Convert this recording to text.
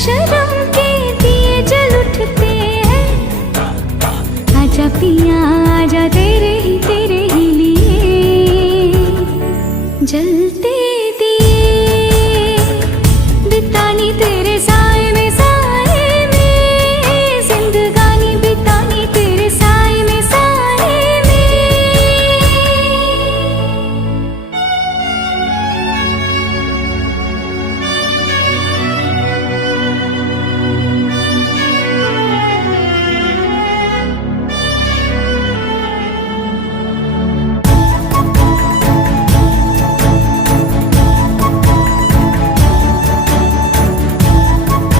शर्म के दिए जल उठते हैं। आजा पिया आजा तेरे ही लिए जलते